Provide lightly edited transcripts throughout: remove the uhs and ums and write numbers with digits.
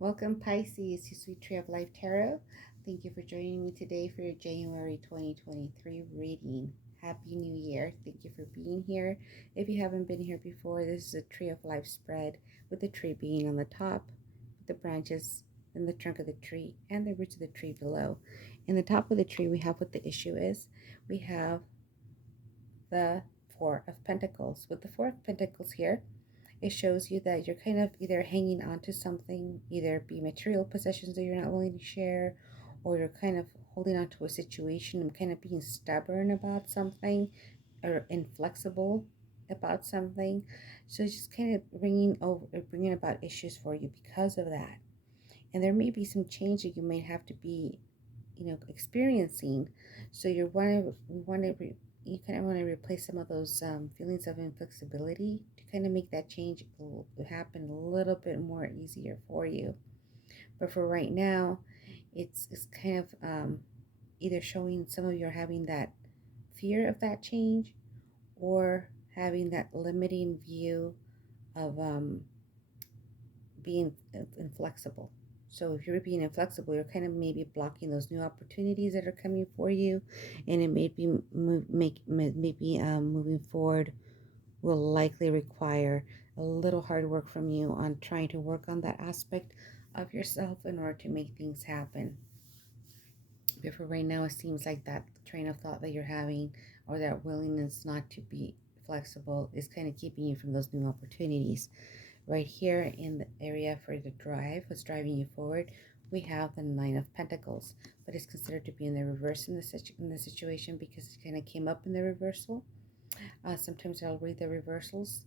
Welcome, Pisces, to Sweet Tree of Life Tarot. Thank you for joining me today for your January 2023 reading. Happy New Year. Thank you for being here. If you haven't been here before, this is a Tree of Life spread with the tree being on the top, with the branches and the trunk of the tree and the roots of the tree below. In the top of the tree, we have what the issue is. We have the Four of Pentacles. With the Four of Pentacles here, it shows you that you're kind of either hanging on to something, either be material possessions that you're not willing to share, or you're kind of holding on to a situation and kind of being stubborn about something or inflexible about something. So it's just kind of bringing about issues for you because of that. And there may be some change that you may have to be, experiencing. So you kind of want to replace some of those feelings of inflexibility to kind of make that change happen a little bit more easier for you. But for right now, it's kind of either showing some of you are having that fear of that change or having that limiting view of being inflexible. So if you're being inflexible, you're kind of maybe blocking those new opportunities that are coming for you, and it may be moving forward will likely require a little hard work from you on trying to work on that aspect of yourself in order to make things happen. But for right now, it seems like that train of thought that you're having or that willingness not to be flexible is kind of keeping you from those new opportunities. Right here in the area for the drive, what's driving you forward, we have the Nine of Pentacles, but it's considered to be in the reverse in the situation because it kind of came up in the reversal. Sometimes I'll read the reversals,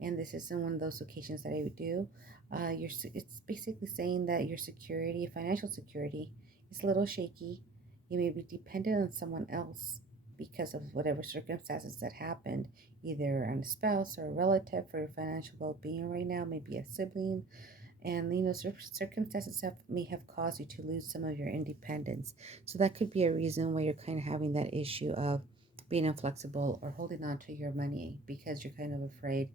and this is in one of those occasions that I would do. It's basically saying that your security, financial security, is a little shaky. You may be dependent on someone else because of whatever circumstances that happened, either on a spouse or a relative for your financial well-being right now, maybe a sibling. And circumstances may have caused you to lose some of your independence. So that could be a reason why you're kind of having that issue of being inflexible or holding on to your money because you're kind of afraid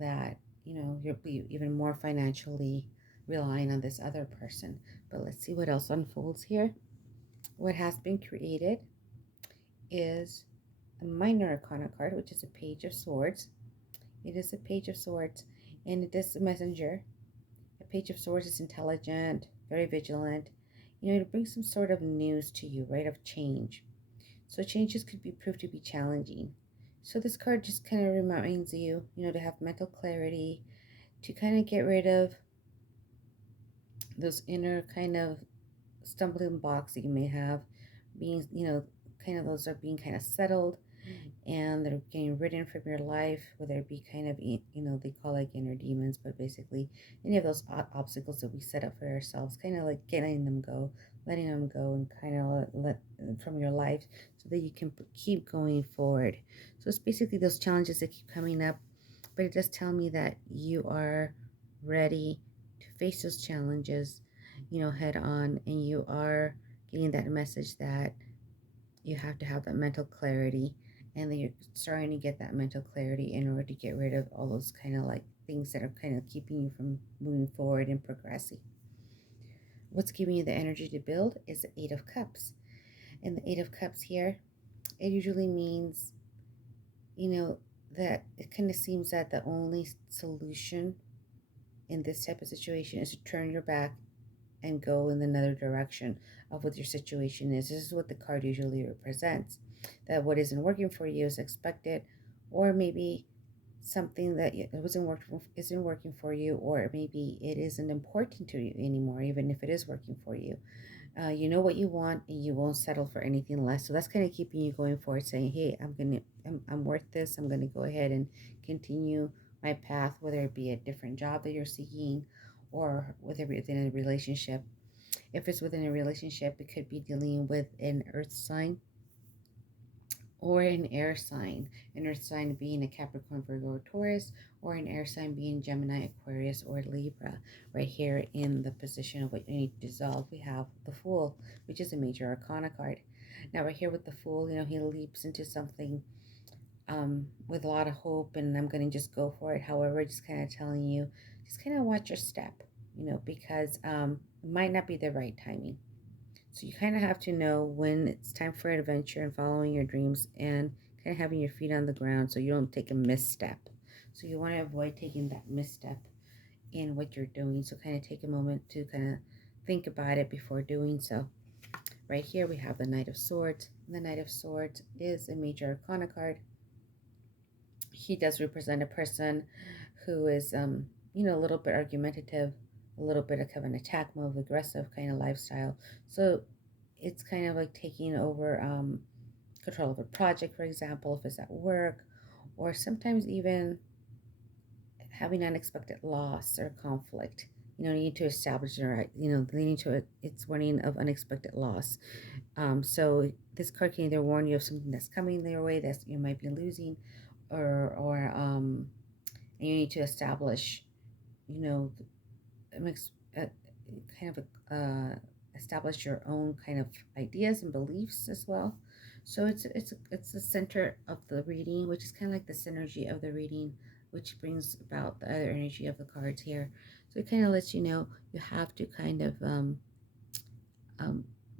that you'll be even more financially relying on this other person. But let's see what else unfolds here. What has been created is a minor arcana card, which is a Page of Swords. It is a Page of Swords, and it is a messenger. A Page of Swords is intelligent, very vigilant. It brings some sort of news to you, right, of change. So changes could be proved to be challenging. So this card just kind of reminds you, to have mental clarity, to kind of get rid of those inner kind of stumbling blocks that you may have, being, kind of those are being kind of settled and they're getting ridden from your life, whether it be kind of, they call like inner demons, but basically any of those obstacles that we set up for ourselves, kind of like letting them go and kind of let from your life so that you can keep going forward. So it's basically those challenges that keep coming up, but it does tell me that you are ready to face those challenges, head on, and you are getting that message that you have to have that mental clarity, and then you're starting to get that mental clarity in order to get rid of all those kind of like things that are kind of keeping you from moving forward and progressing. What's giving you the energy to build is the Eight of Cups. And the Eight of Cups here, it usually means, that it kind of seems that the only solution in this type of situation is to turn your back and go in another direction of what your situation is. This is what the card usually represents. That what isn't working for you is expected, or maybe something that isn't working for you, or maybe it isn't important to you anymore, even if it is working for you. You know what you want, and you won't settle for anything less. So that's kind of keeping you going forward, saying, "Hey, I'm worth this. I'm gonna go ahead and continue my path, whether it be a different job that you're seeking, or whether it be within a relationship. If it's within a relationship, it could be dealing with an earth sign or an air sign. An earth sign being a Capricorn, Virgo, or Taurus, or an air sign being Gemini, Aquarius, or Libra. Right here in the position of what you need to dissolve, we have the Fool, which is a major arcana card. Now, right here with the Fool, he leaps into something with a lot of hope, and I'm going to just go for it. However, just kind of telling you, just kind of watch your step. because it might not be the right timing. So you kind of have to know when it's time for an adventure and following your dreams and kind of having your feet on the ground so you don't take a misstep. So you want to avoid taking that misstep in what you're doing. So kind of take a moment to kind of think about it before doing so. Right here we have the Knight of Swords. The Knight of Swords is a major arcana card. He does represent a person who is, a little bit argumentative, a little bit of an attack mode, aggressive kind of lifestyle. So it's kind of like taking over control of a project, for example, if it's at work, or sometimes even having unexpected loss or conflict. You need to establish your right. Leading to it. It's warning of unexpected loss. So this card can either warn you of something that's coming their way that you might be losing, or and you need to establish, you know, mix, kind of establish your own kind of ideas and beliefs as well. So it's the center of the reading, which is kind of like the synergy of the reading, which brings about the other energy of the cards here. So it kind of lets you know you have to kind of um,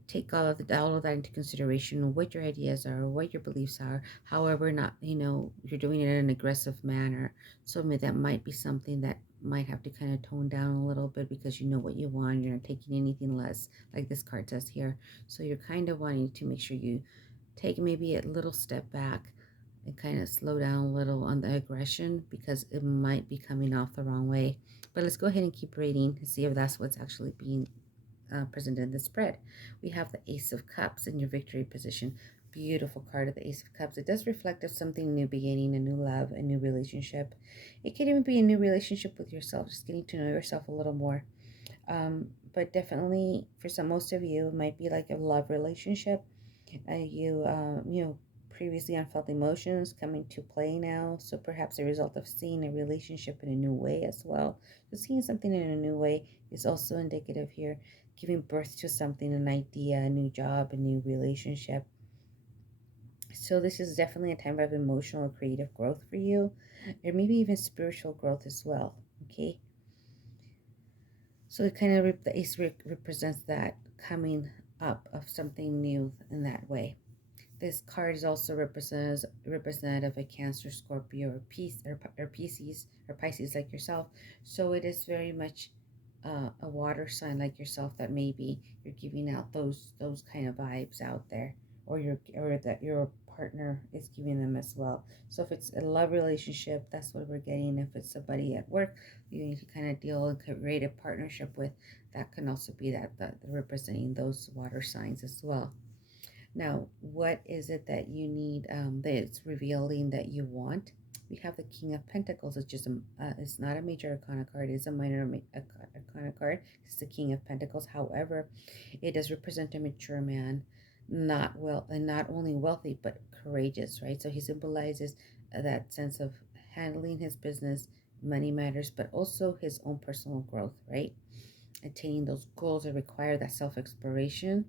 take all of that into consideration, what your ideas are, what your beliefs are. However, not you're doing it in an aggressive manner. So that might be something that might have to kind of tone down a little bit because you know what you want. You're not taking anything less, like this card does here. So you're kind of wanting to make sure you take maybe a little step back and kind of slow down a little on the aggression because it might be coming off the wrong way. But let's go ahead and keep reading to see if that's what's actually being presented in the spread. We have the Ace of Cups in your victory position. Beautiful card of the Ace of Cups. It does reflect of something new beginning, a new love, a new relationship. It could even be a new relationship with yourself, just getting to know yourself a little more. But definitely for most of you, it might be like a love relationship. Previously unfelt emotions coming to play now. So perhaps a result of seeing a relationship in a new way as well. So seeing something in a new way is also indicative here, giving birth to something, an idea, a new job, a new relationship. So this is definitely a time of emotional or creative growth for you, or maybe even spiritual growth as well. Okay. So it kind of the ace represents that coming up of something new in that way. This card is also representative of a Cancer, Scorpio, or Pisces like yourself. So it is very much a water sign like yourself that maybe you're giving out those kind of vibes out there, or that your partner is giving them as well. So if it's a love relationship, that's what we're getting. If it's somebody at work you need to kind of deal and create a partnership with, that can also be that representing those water signs as well. Now, what is it that you need that it's revealing that you want? We have the King of Pentacles, which is it's not a major arcana card, it's a minor arcana card. It's the King of Pentacles. However, it does represent a mature man, not only wealthy but courageous, right? So he symbolizes that sense of handling his business, money matters, but also his own personal growth, right? Attaining those goals that require that self-exploration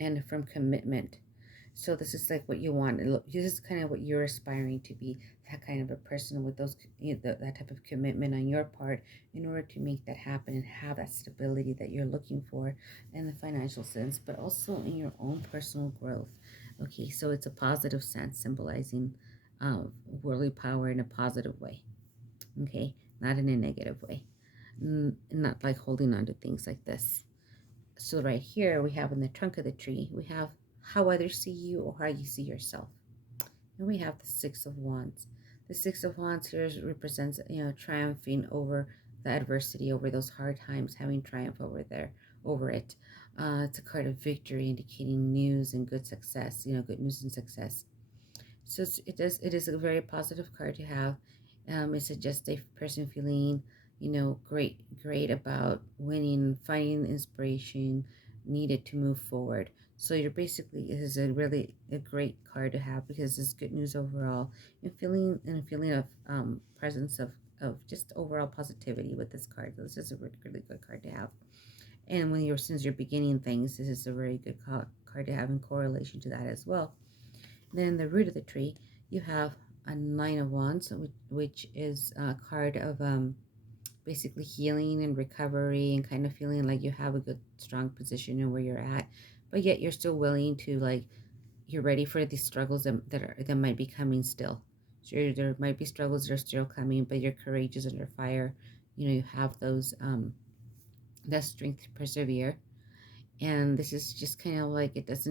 and from commitment. So this is like what you want. This is kind of what you're aspiring to be, that kind of a person with those, that type of commitment on your part in order to make that happen and have that stability that you're looking for in the financial sense, but also in your own personal growth. Okay, so it's a positive sense, symbolizing worldly power in a positive way. Okay, not in a negative way. Not like holding on to things like this. So right here we have in the trunk of the tree, we have how others see you or how you see yourself. And we have the Six of Wands. The Six of Wands here represents, triumphing over the adversity, over those hard times, having triumph over it. It's a card of victory, indicating news and good success, good news and success. So it is a very positive card to have. It suggests a person feeling, great about winning, finding inspiration needed to move forward. So you're basically, it is a great card to have because it's good news overall, and a feeling of presence of just overall positivity with this card. This is a really, really good card to have. And since you're beginning things, this is a very good card to have in correlation to that as well. Then in the root of the tree, you have a Nine of Wands, which is a card of basically healing and recovery and kind of feeling like you have a good, strong position in where you're at, but yet you're still willing to, like, you're ready for these struggles that might be coming still. So there might be struggles that are still coming, but you're courageous under fire. You have those that strength to persevere. And this is just kind of like, this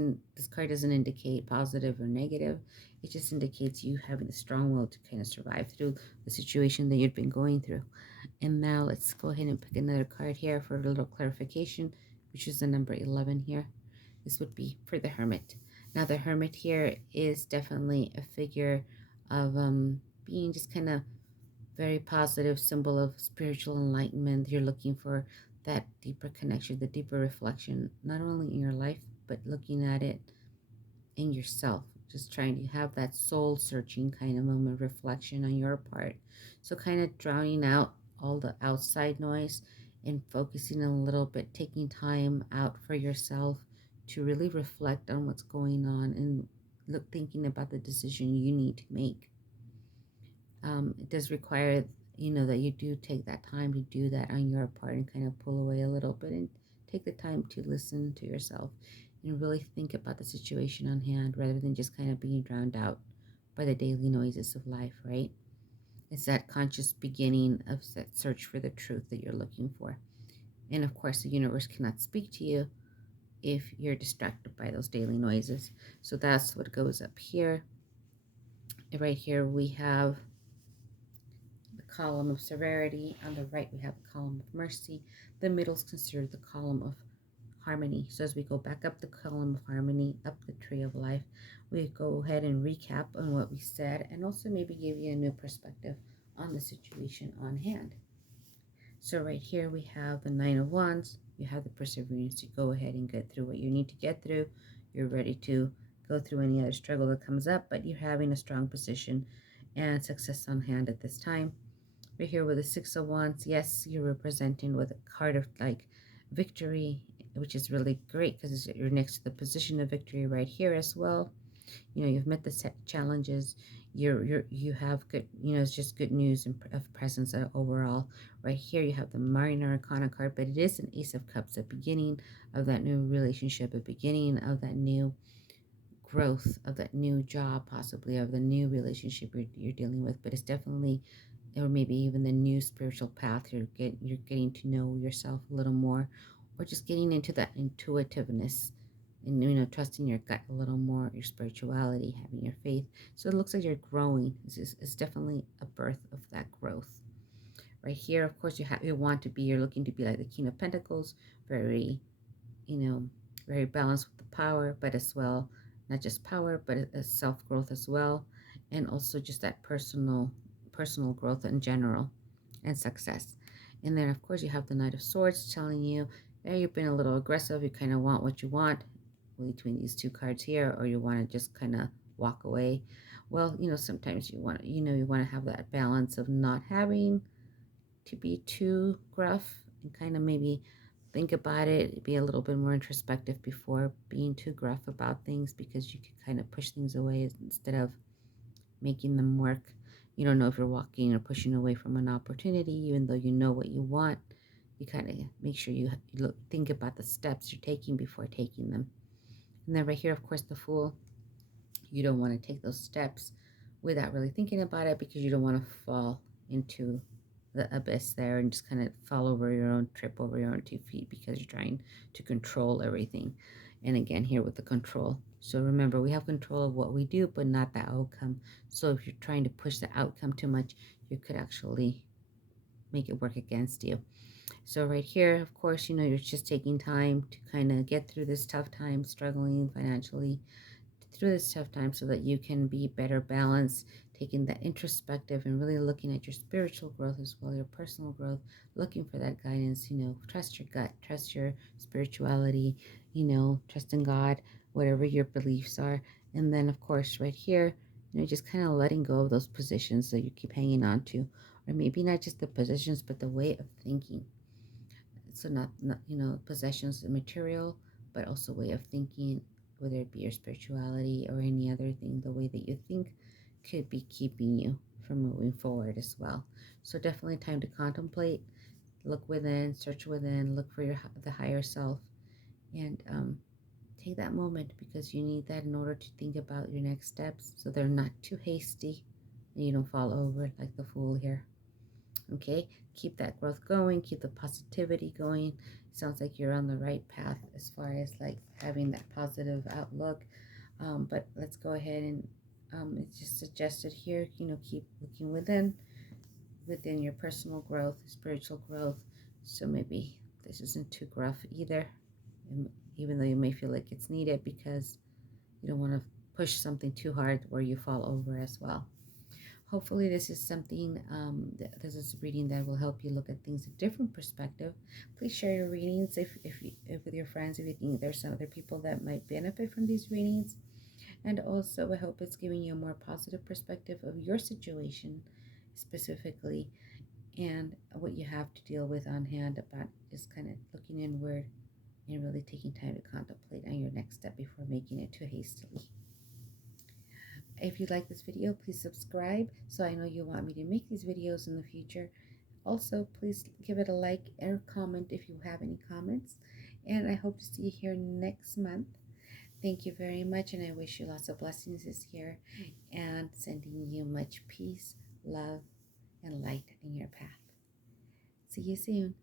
card doesn't indicate positive or negative. It just indicates you having the strong will to kind of survive through the situation that you've been going through. And now let's go ahead and pick another card here for a little clarification, which is the number 11 here. This would be for the Hermit. Now the Hermit here is definitely a figure of being just kind of very positive, symbol of spiritual enlightenment. You're looking for that deeper connection, the deeper reflection, not only in your life, but looking at it in yourself. Just trying to have that soul searching kind of moment, reflection on your part. So kind of drowning out all the outside noise and focusing a little bit, taking time out for yourself to really reflect on what's going on and thinking about the decision you need to make. It does require, that you do take that time to do that on your part and kind of pull away a little bit and take the time to listen to yourself and really think about the situation on hand rather than just kind of being drowned out by the daily noises of life, right? It's that conscious beginning of that search for the truth that you're looking for. And of course, the universe cannot speak to you if you're distracted by those daily noises. So that's what goes up here. Right here we have the column of severity. On the right, we have the column of mercy. The middle is considered the column of harmony. So as we go back up the column of harmony, up the tree of life, we go ahead and recap on what we said and also maybe give you a new perspective on the situation on hand. So right here we have the Nine of Wands. You have the perseverance to go ahead and get through what you need to get through. You're ready to go through any other struggle that comes up, but you're having a strong position and success on hand at this time. We're here with the Six of Wands. Yes, you're representing with a card of like victory, which is really great because you're next to the position of victory right here as well. You've met the challenges. You have good, it's just good news and of presence overall. Right here you have the Minor Arcana card, but it is an Ace of Cups, the beginning of that new relationship, a beginning of that new growth, of that new job, possibly of the new relationship you're dealing with. But it's definitely, or maybe even the new spiritual path. You're getting to know yourself a little more, or just getting into that intuitiveness and trusting your gut a little more, your spirituality, having your faith. So it looks like you're growing. It's definitely a birth of that growth. Right here, of course, you're looking to be like the King of Pentacles, very, very balanced with the power, but as well, not just power, but a self-growth as well, and also just that personal growth in general and success. And then, of course, you have the Knight of Swords telling you, hey, you've been a little aggressive. You kind of want what you want between these two cards here, or you want to just kind of walk away. Well, sometimes you want to have that balance of not having to be too gruff and kind of maybe think about it, be a little bit more introspective before being too gruff about things, because you can kind of push things away instead of making them work. You don't know if you're walking or pushing away from an opportunity, even though you know what you want. You kind of make sure you think about the steps you're taking before taking them. And then right here, of course, the Fool. You don't want to take those steps without really thinking about it, because you don't want to fall into the abyss there and just kind of fall over your own, trip over your own 2 feet, because you're trying to control everything. And again, here with the control. So remember, we have control of what we do, but not the outcome. So if you're trying to push the outcome too much, you could actually make it work against you. So right here, of course, you're just taking time to kind of get through this tough time, struggling financially through this tough time, so that you can be better balanced, taking that introspective and really looking at your spiritual growth as well, your personal growth, looking for that guidance. Trust your gut, trust your spirituality, trust in God, whatever your beliefs are. And then, of course, right here, just kind of letting go of those positions that you keep hanging on to, or maybe not just the positions, but the way of thinking. So not possessions and material, but also way of thinking, whether it be your spirituality or any other thing. The way that you think could be keeping you from moving forward as well. So definitely time to contemplate, Look within, search within, look for the higher self, and take that moment, because you need that in order to think about your next steps, so they're not too hasty and you don't fall over like the fool here. Okay, keep that growth going, keep the positivity going. It sounds like you're on the right path as far as like having that positive outlook. But let's go ahead and it's just suggested here, keep looking within your personal growth, spiritual growth. So maybe this isn't too gruff either, even though you may feel like it's needed, because you don't want to push something too hard where you fall over as well. Hopefully this is something, this is a reading that will help you look at things a different perspective. Please share your readings if with your friends, if you think there's some other people that might benefit from these readings. And also I hope it's giving you a more positive perspective of your situation specifically, and what you have to deal with on hand, about just kind of looking inward and really taking time to contemplate on your next step before making it too hastily. If you like this video, please subscribe so I know you want me to make these videos in the future. Also, please give it a like and comment if you have any comments. And I hope to see you here next month. Thank you very much, and I wish you lots of blessings this year, and sending you much peace, love, and light in your path. See you soon.